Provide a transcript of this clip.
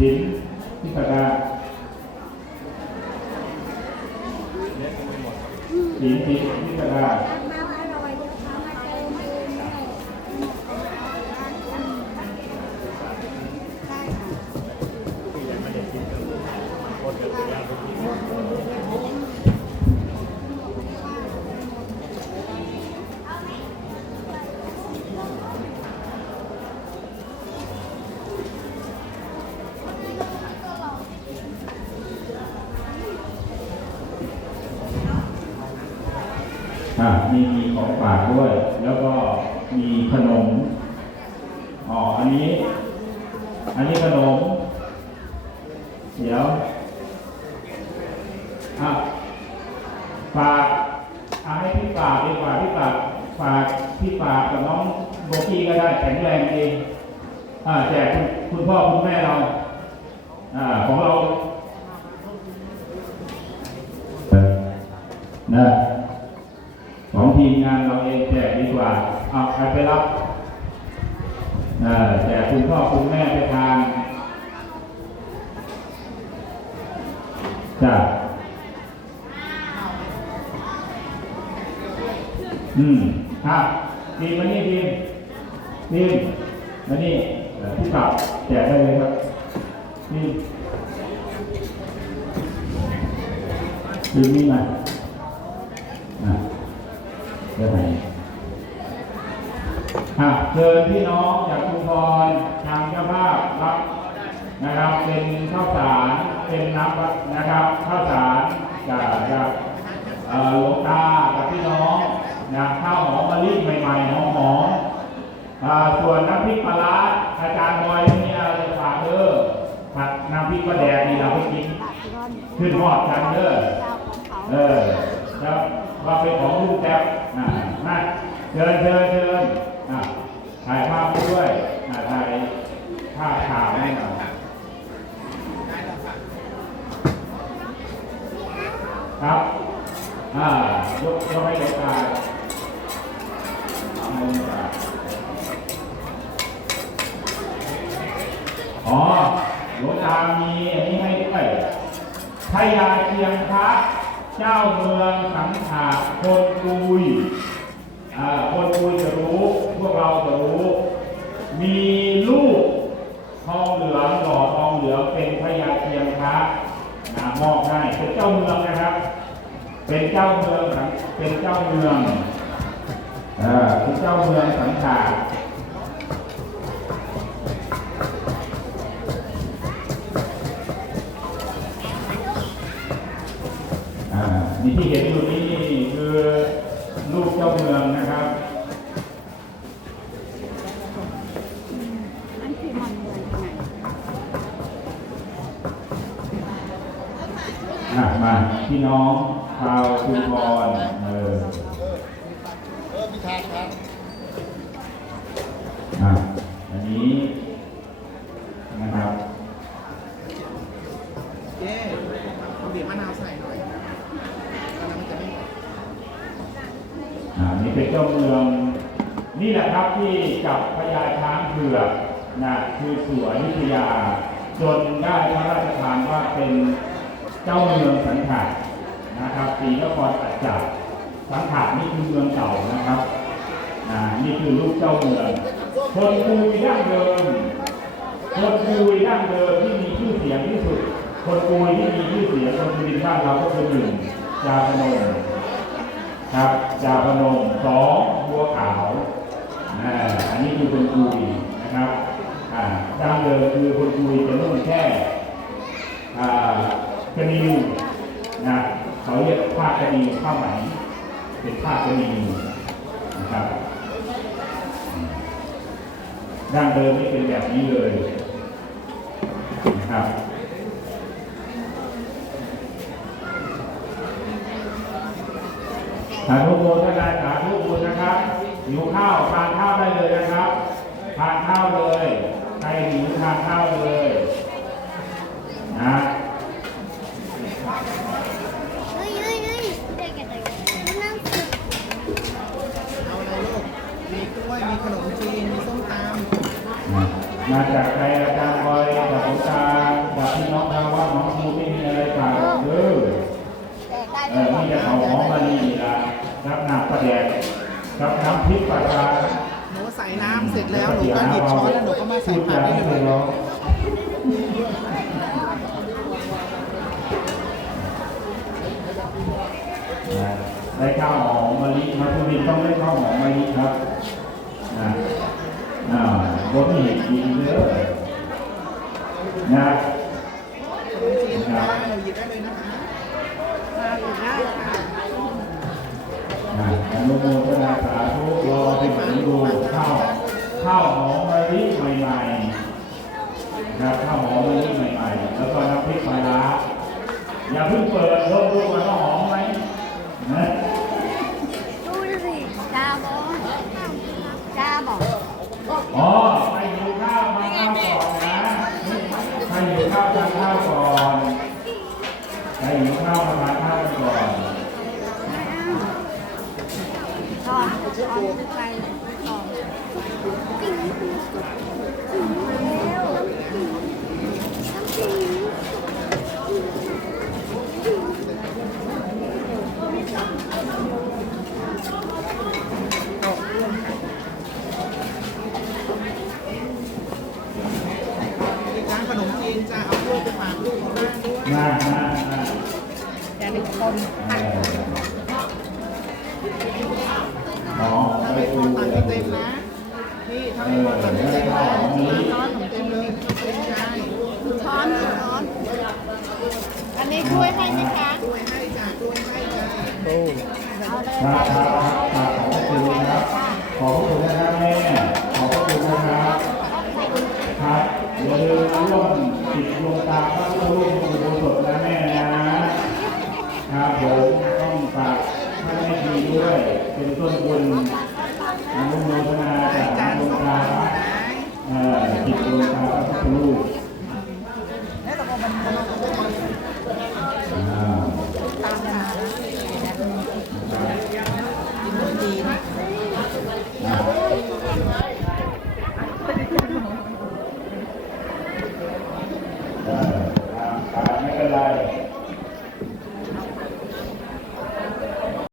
หินพิสดารหินหินพิสดา มีมีของฝากด้วย แล้วก็มีขนม อ๋อ อันนี้ อันนี้ขนม เดี๋ยวอะฝากเอาให้พี่ฝากดีกว่าพี่ฝากฝากพี่ฝากกับน้องโบกี้ก็ได้แข็งแรงเองอ่าแจกคุณคุณพ่อคุณแม่เราอ่าของเรานะ ของทีมงานเราเองแจกดีกว่าเอาใครไปรับแจกคุณพ่อคุณแม่ไปทานจ้ะอืมอะทีมมานี่ทีมทีมมานี่พี่กลับแจกได้เลยครับทีมทีมนี่มาอะ เดี๋ยวไหนอะเชิญพี่น้องจากชุมพรทางเจ้าภาพรับนะครับ เป็นข้าวสารเป็นน้ำวัดนะครับข้าวสารจากจากหลวงตากับพี่น้องนะข้าวหอมมะลิใหม่ๆหอมๆอ่าส่วนน้ำพริกปลาอาจารย์บอยมีอะไรจะฝากเด้อผัดน้ำพริกปลาแดกนี่เราไปกินขึ้นหอดกันเด้อเองเออครับว่าเป็นของลูกแก๊ปนะ มาเชิญเชิญเชิญอะถ่ายภาพด้วยอะถ่ายภาพข่าวให้หน่อยครับอ่ายกยกให้ยกตาเอาให้ยกตาอ๋อหลวงตามีอันนี้ให้ด้วยพญาเชียงพระเจ้าเมืองสังขารคนกุยอ่าคนกุยจะรู้ พวกเราจะรู้ มีลูกทองเหลืองหล่อทองเหลืองเป็นพญาเชียงพระนะมอบให้เป็นเจ้าเมืองนะครับ เจ้าเมืองสังเป็นเจ้าเมืองอ่าเป็นเจ้าเมืองสังขารอ่านี่ที่เห็นอยู่นี่คือลูกเจ้าเมืองนะครับ อันที่มันเลยไง อะมา พี่น้องชาวชุมพรเออเออพิธานครับอะอันนี้นะครับเจ๊เอาบีบมะนาวใส่หน่อยตอนนั้นมันจะไม่หมดอ่านี่เป็นเจ้าเมือง นี่แหละครับที่จับพญาช้างเผือกนะคือสวนอยุธยา จนได้พระราชทานว่าเป็น เจ้าเมืองสังขารนะครับปีนครปัจจับสังขารนี่คือเมืองเก่านะครับอ่านี่คือลูกเจ้าเมือง คนกุยดั้งเดิม คนกุยดั้งเดิมที่มีชื่อเสียงที่สุด คนกุยที่มีชื่อเสียงคนกุยบ้านเราก็คือหนึ่งจาพนมครับจาพนมสองบัวขาวอ่าอันนี้คือคนกุยนะครับอ่าดั้งเดิมคือคนกุยจะนุ่งแค่อ่ากระนิวนะเขาเรีย กผ้ากระนิวผ้าไหมเป็นผ้ากระนิวนะครับ ดั้งเดิมไม่เป็นแบบนี้เลยนะครับสาธุโมทนาสาธุบุญนะครับหิวข้าวทานข้าวได้เลยนะครับ ทานข้าวเลยใครหิวทานข้าวเลยนะ เฮ้ยเฮ้ยเฮ้ยเด็กๆเด็กๆนั่งสิ เอาอะไรลูก มีกล้วย มีขนมจีน มีส้มตำ มาจากใครอาจารย์บอยจากผมตาล หนูใส่น้ำเสร็จแล้วหนูก็หยิบช้อนแล้วหนูก็มาใส่ปากได้เลยได้ข้าวหอมมะลิมัทุรินต้องได้ข้าวหอมมะลิครับอ่าอ่าบนเห็ดกินเยอะนะนะหยิบได้เลยนะคะหยิบได้ค่ะ อนุโมทนาสาธุรอไปถึงดูข้าวข้าวหอมมะลิใหม่ๆนะข้าวหอมมะลิใหม่ๆ แล้วก็น้ำพริกปลาร้าอย่าเพิ่งเปิดลองดูว่าข้าวหอมไหมนะ ดูสิจาบอกจาบอก อ๋อใครหิวข้าวมาข้าวก่อนนะใครหิวข้าวทานข้าวก่อนใครหิวข้าวมาทานข้าวกันก่อน ตอนตอนไปตอนแล้ว ร้านขนมจีนจะเอาลูกไปฝากลูกที่บ้านด้วย มามามา อย่าหนึ่งคนเอออ๋อถ้าไปไม่พดูอตัดเต็มนะนี่ถ้าไม่พอตัดเต็มนะช้อนเต็มเลยเต็มใจช้อนช้อน อันนี้ช่วยให้ไหมคะกล้วยให้จ้ะกล้วยให้จ้ะเอาเลยครับครับครับขอบคุณครับขอบคุณนะครับแม่ ขอบคุณนะครับ ครับอย่าลืมร่วมติดดวงตาพระพุทธรูปอุโบสถนะแม่นะ ครับผมต้องฝากท่านให้ดีด้วย เป็นต้นบุญอนุโมทนาจากดวงตาเอ่อติดดวงตาพระพุทธรูป